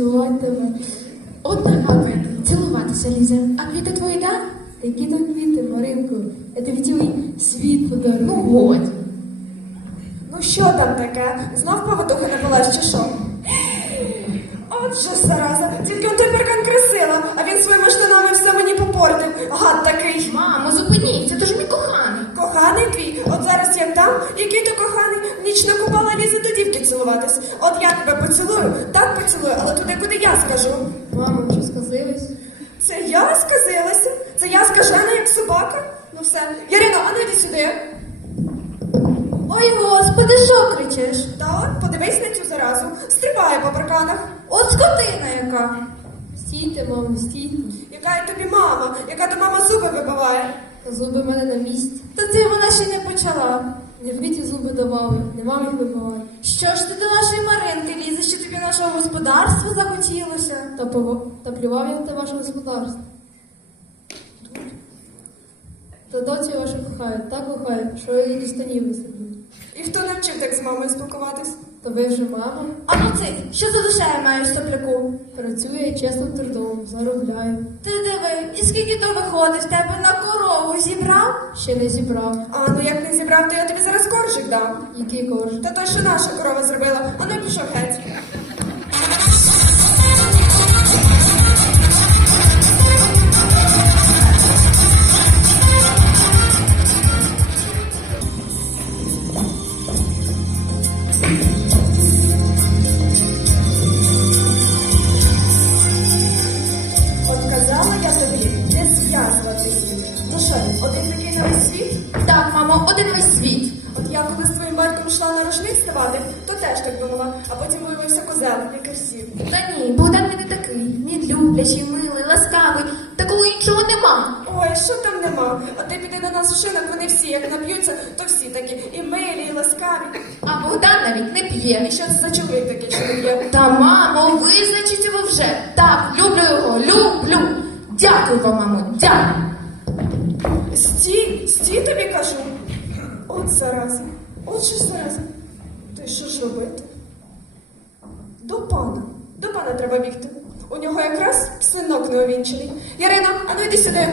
Обійняти та поцілувати тебе. Цілуватися лізе. А квіти твої да? Які то квіти, Маринко? Я тобі цілий світ Ну, подарую. годі. Ну що там таке? Знов поводуха не була, чи що? От же зараза, тільки он той паркан красила, а він своїми штанами все мені попортив. Гад такий. Мамо, зупиніться, то ж мій коханий. Коханий твій, от зараз як там, який то коханий, ніч не купала лізе до дівки цілуватись. От я тебе поцілую, так поцілую, але туди, куди я скажу. Мамо, що сказились? Це я сказилася? Це я скажена, як собака? Ну все. Ярино, а ну йди сюди. Ой, господи, що кричиш? Та от, подивись на цю заразу. Стрибає по парканах. От скотина яка. Стійте, мамо, стійте. Яка я тобі мама, яка то мама зуби вибиває. Зуби в мене на місці. Та це вона ще не почала. Не вбиті зуби давали, не вам їх вибивали. Що ж ти до нашої Маринки лізеш, що тобі нашого господарства захотілося? Та, пово... та плював я те ваше господарство. Та доці вашу кохають, так кохають, що я її до станів. І хто навчив так з мамою спілкуватись? Та ви вже мама? А ну цик, що за душею маєш сопляку? Працює чесно трудом, заробляю. Ти диви, і скільки то виходить, тебе на корову зібрав? Ще не зібрав. А ну як не зібрав, то я тобі зараз коржик дам. Який корж? Та той, що наша корова зробила, а ну пішов геть. Так, один весь світ. От я коли з твоїм батьком йшла на рушник ставати, то теж так думала, а потім виявився козел, як і всі. Та ні, Богдан він не такий. Він люблячий, милий, ласкавий. Такого іншого нема. Ой, що там нема? А ти піди до нас в шинок, вони всі як нап'ються, то всі такі і милі, і ласкаві. А Богдан навіть не п'є. І що це за чоловік такий, що не є? Та мамо, визначіться ви вже. Так, люблю його, люблю. Дякую вам, мамо, дякую. Стій, стій тобі кажу. От зараза, от що зараза. То й що ж робити? До пана, до пана треба бігти. У нього якраз синок неовінчений. Ярина, а ну йди сюди.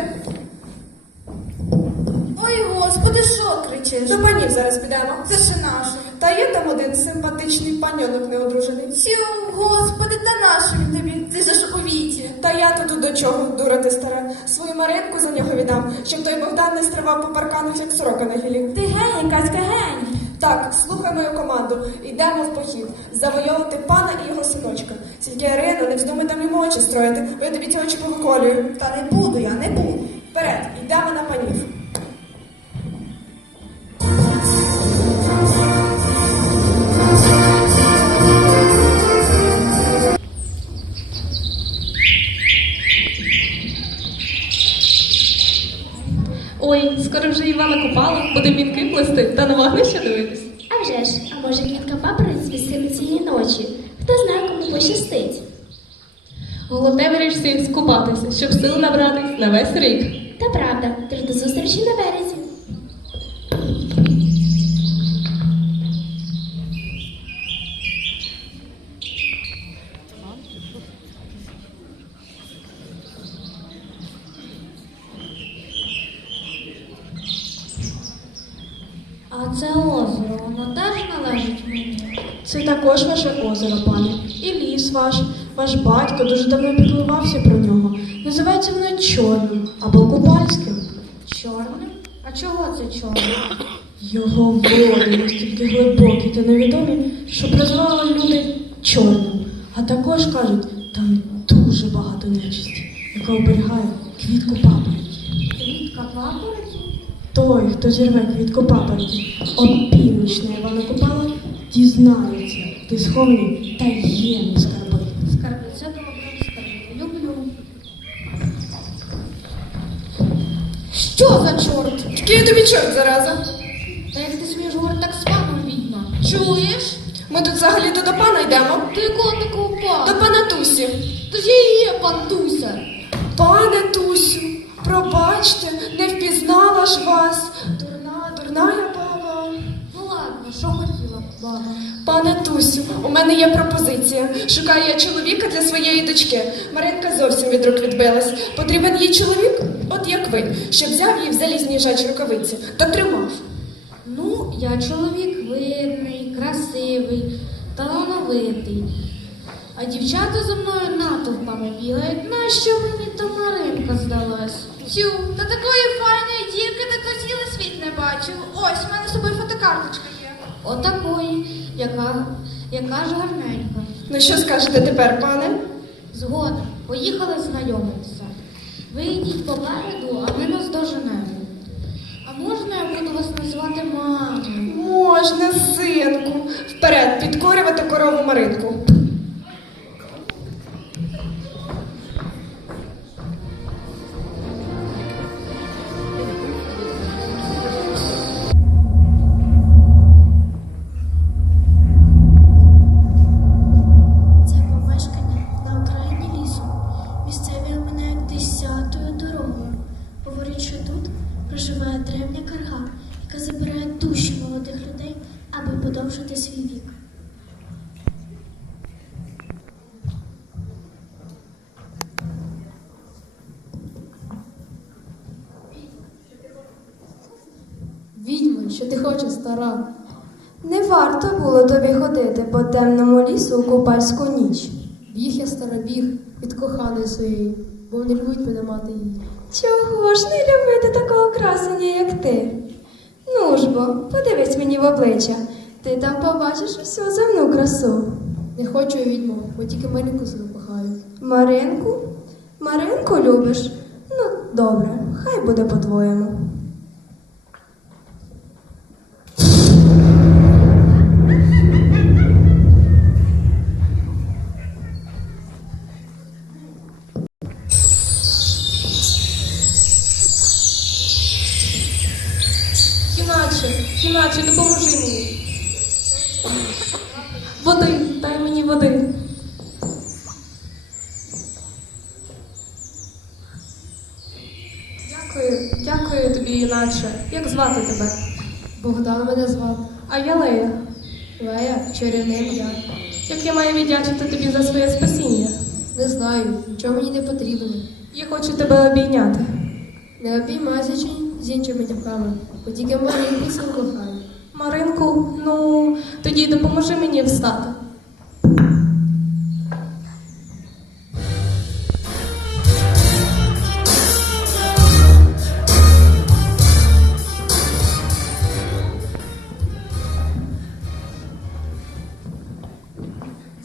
Ой, господи, що кричиш? До панів зараз підемо. Це ж наше. Та є там один симпатичний паньонок неодружений. Тю, господи, та нащо він тобі? Ти ж у віті. Та я тут до чого, дура ти стара. Свою Маринку за нього віддам, щоб той Богдан не стривав по парканах, як сорока на гілі. Ти гень, Катька, гень. Так, слухай мою команду. Йдемо в похід. Завойовувати пана і його синочка. Тільки Ірина, не вздумай там йому очі строїти, бо я тобі ті очі повиколюю. Та не буду я, не буду. Вперед, йдемо на панів. Ой, скоро вже Івана Купала, буде вінки плести та на вогнище дивитись. А вже ж, а може квітка папороть звісити цієї ночі? Хто знає, кому пощастить? Головне вирішити скупатися, щоб сил набратись на весь рік. Та правда, тож до зустрічі на березі. Ваш. Батько дуже давно піклувався про нього. Називається воно чорним або купальським. Чорним? А чого це чорним? Його води настільки глибокі та невідомі, що прозвали люди чорним. А також кажуть, там дуже багато нечисті, яка оберігає квітку папороті. Квітка папороті? Той, хто зірве квітку папороті, опівнічна Івана Купала, дізнається, де сховані таємні скарби. Скарби, це добре, скарби. Люблю. Що за чорт? Який тобі чорт, зараза? Та як ти смієш говорити так з паном, відьма? Чуєш? Ми тут взагалі до пана йдемо. Ти якого такого До пана? пана Тусі. То ж я і є пантуся. Пане Тусю, пробачте, не впізнала ж вас. Дурна, дурна я баба. Ну ладно, що хотіла, баба? Пане Тусю, у мене є пропозиція. Шукаю я чоловіка для своєї дочки. Маринка зовсім від рук відбилась. Потрібен їй чоловік, от як ви, щоб взяв її в залізні їжачі рукавиці та тримав. Ну, я чоловік видний, красивий, талановитий. А дівчата за мною натовпами бігають. Нащо мені та Маринка здалась? Тю, та такої файної дівки ти то цілий світ не бачив. Ось, в мене з собою фотокарточка є. Отакої, яка, яка ж гарненька. Ну що скажете тепер, пане? Згодом, поїхали знайомитися. Ви йдіть попереду, а ми нас доженемо. А можна я буду вас називати мамою? Можна, синку. Вперед, підкорювати корову Маринку. Що ти хочеш, стара? Не варто було тобі ходити по темному лісу у купальську ніч. Біг я стара біг від коханої своєї, бо не любить мене мати її. Чого ж не любити такого красення, як ти? Ну ж бо, подивись мені в обличчя. Ти там побачиш всю земну красу. Не хочу я відьму, бо тільки Маринку себе кохаю. Маринку? Маринку любиш? Ну, добре, хай буде по-твоєму. Мене звати. А я Лея. Лея, чарівне ім'я. Як я маю віддячити тобі за своє спасіння? Не знаю, нічого мені не потрібно. Я хочу тебе обійняти. Не обіймайся чи з іншими дівками, бо тільки Маринку сам кохаю. Маринку, ну тоді допоможи мені встати.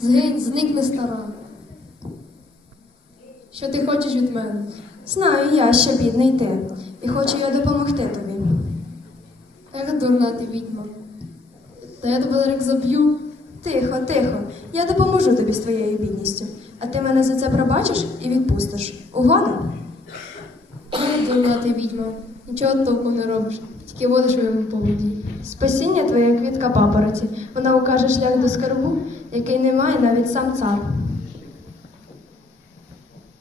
Згинь, зникни стара. Що ти хочеш від мене? Знаю я, що бідний ти, і хочу я допомогти тобі. Ех, дурна ти відьма. Та я тебе як заб'ю. Тихо, тихо, я допоможу тобі з твоєю бідністю, а ти мене за це пробачиш і відпустиш. Угода? Ей, дурна ти відьма. Нічого толку не робиш, тільки водиш моєму по воді. Спасіння твоя квітка папороті. Вона укаже шлях до скарбу, який не має навіть сам цар.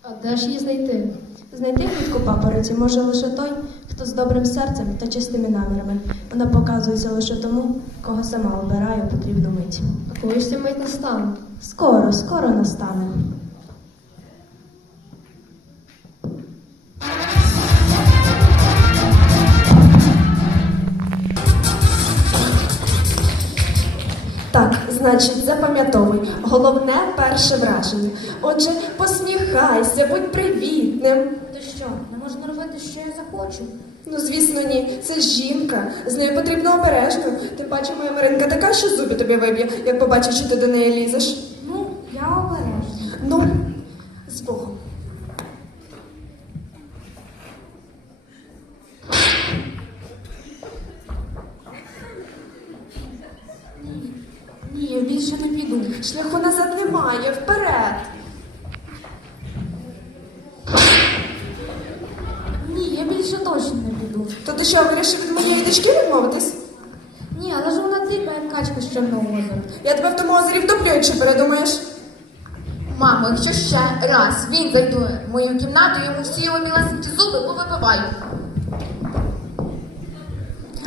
А де ж її знайти? Знайти квітку папороті може лише той, хто з добрим серцем та чистими намірами. Вона показується лише тому, кого сама обирає потрібну мить. А коли ж ця мить настане? Скоро, скоро настане. Значить, запам'ятовуй. Головне перше враження. Отже, посміхайся, будь привітним. Ти що, не можна робити, що я захочу? Ну, звісно, ні. Це жінка. З нею потрібно обережно. Тим паче, моя Маринка така, що зуби тобі виб'є, як побачить, що ти до неї лізеш. Ну, я обережна. Ну, з Богом. Ні, я більше не піду. Шляху назад немає, вперед. Ні, я більше точно не піду. То ти що, вирішив від моєї дочки відмовитись? Ні, але ж вона дика, озера. Я тебе в тому озері втоплю, якщо передумаєш. Мамо, якщо ще раз він зайде в мою кімнату, йому всі його білесенькі зуби повибиваю.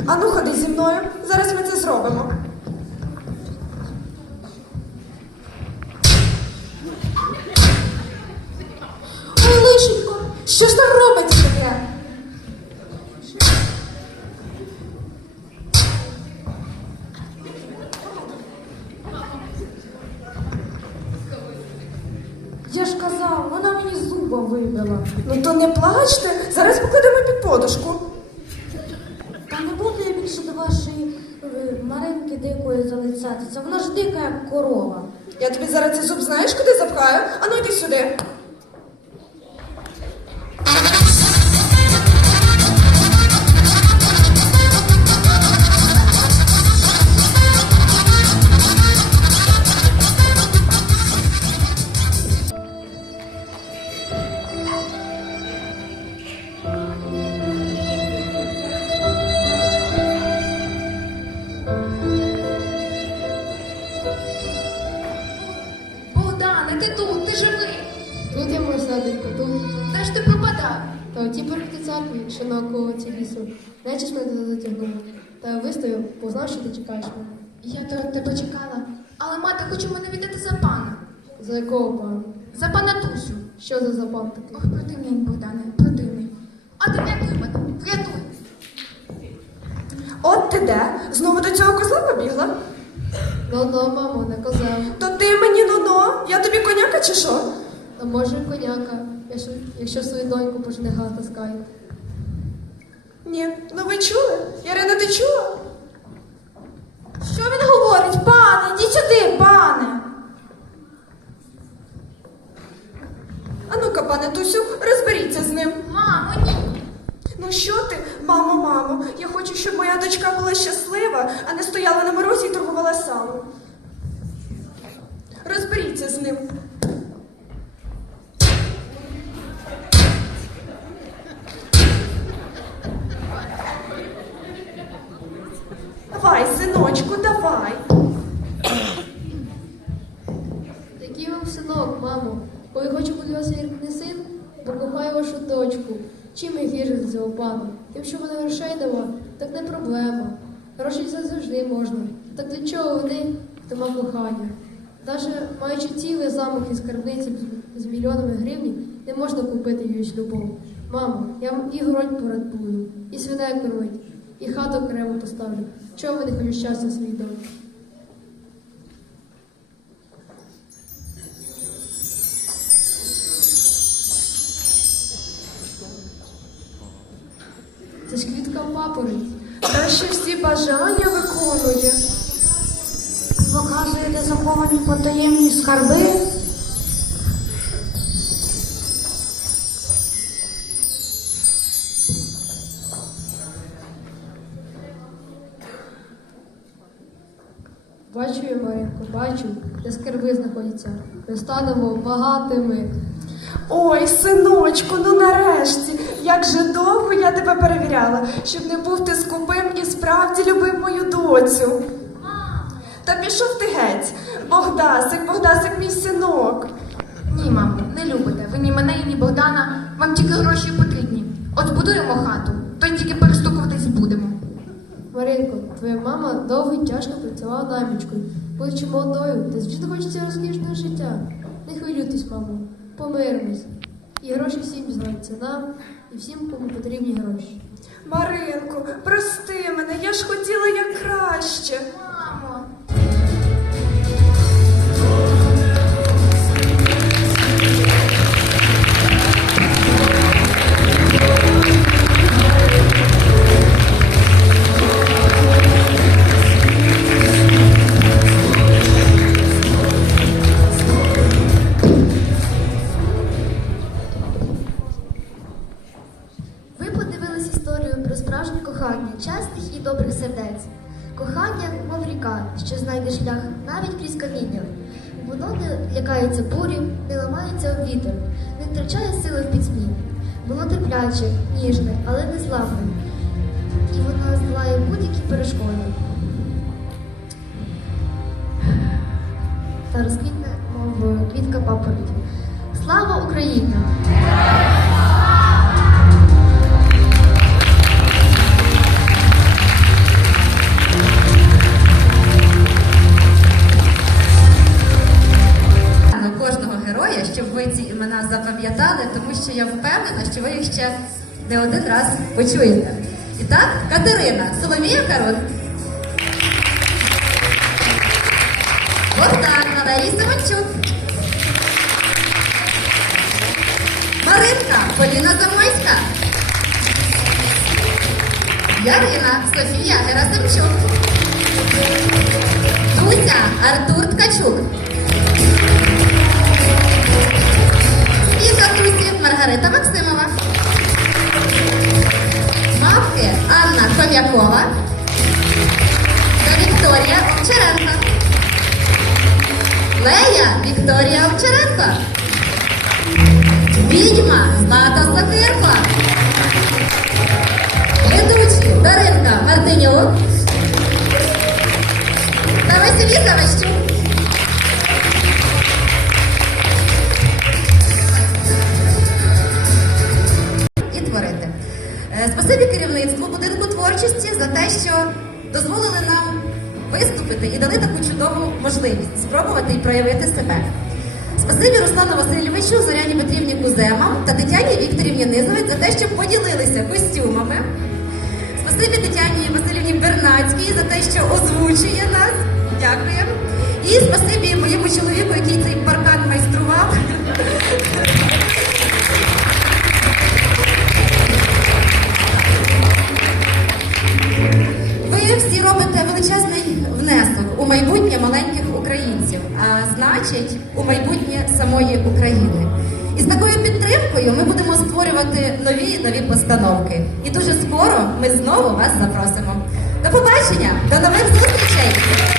Ану, ходи зі мною. Зараз ми це зробимо. Ой, лишенько, що ж там робиться таке? Я ж казав, вона мені зуба вибила. Ну то не плачте, зараз покладемо під подушку. Та не буду я більше до вашої е, Маринки дикої залицятися. Вона ж дика, як корова. Я тобі зараз цей зуб знаєш, куди запхаю? А ну йди сюди. Що на околиці лісу. Нечись мене туди затягнуло. Та вистояв, бо знав, що ти чекаєш мене. Я то тебе чекала, але мати хоче мене віддати за пана. За якого пана? За пана Тусю. Що за запан такий? Ох, противний, Богдане, противний. А ти врятуй мене, врятуй. От ти де? Знову до цього козла побігла? Ну, ну, мамо, не козел. То ти мені ну-ну? Я тобі коняка чи що? А може коняка, якщо, якщо свою доньку поженега таскає. Ні. Ну ви чули? Ярина, ти чула? Що він говорить, пане? Ідіть сюди, пане! А ну-ка, пане Тусю, розберіться з ним. Мамо, ні. Ну що ти, мамо, мамо, я хочу, щоб моя дочка була щаслива, а не стояла на морозі і торгувала салом. Розберіться з ним. Давай, синочку, давай. Який вам синок, мамо? Ой, хочу бути вас як не син, бо кохаю вашу дочку. Чим я гірше за цього пана? Тим, що вона грошей дала, так не проблема. Гроші завжди можна. Так для чого вони, хто кохання? Навіть маючи цілий замок і скарбниці з мільйонами гривень, не можна купити її любов. Мамо, я вам і городь порадбую, і свиней кормить, і хату окремо поставлю. Чого ви не щастя своїй доньці? Це ж квітка папороть. Ще всі бажання виконує. Показуєте заховані потаємні скарби. Бачу я, Маринко, бачу, де скарби знаходяться. Ми станемо багатими. Ой, синочку, ну нарешті, як же довго я тебе перевіряла, щоб не був ти скупим і справді любив мою доцю. Та пішов ти геть, Богдасик, Богдасик, мій синок. Ні, мамо, не любите. Ви ні мене, ні Богдана. Вам тільки гроші потрібні. От збудуємо хату, то тільки будемо. Маринко, твоя мама довго і тяжко працювала наймичкою. Будучи молодою, та звісно хочеться розкішного життя. Не хвилюйтесь, мамо, помиримось. І гроші всім знаються нам і всім, кому потрібні гроші. Маринко, прости мене, я ж хотіла як краще. Та розквітне, мов квітка папороті. Слава Україні! кожного героя, щоб ви ці імена запам'ятали, тому що я впевнена, що ви їх ще не один раз почуєте. І так, Катерина, Соломія Карон. Богдан Валерій Самончук. Маринка Поліна Замойська. Ярина Софія Герасимчук. Дуся Артур Ткачук. І Катусі Маргарита Максимова. Мавки Анна Хом'якова та Вікторія Овчаренко. Лея Вікторія Овчаренко. Відьма Злата Сокирко. Костюмами. Спасибі Тетяні Васильівні Бернацькій за те, що озвучує нас. Дякуємо. І спасибі моєму чоловіку, який цей паркан майстрував. Ви всі робите величезний внесок у майбутнє маленьких українців, а значить, у майбутнє самої України. І з такою підтримкою ми будемо створювати нові і нові постановки. І дуже скоро ми знову вас запросимо. До побачення, до нових зустрічей!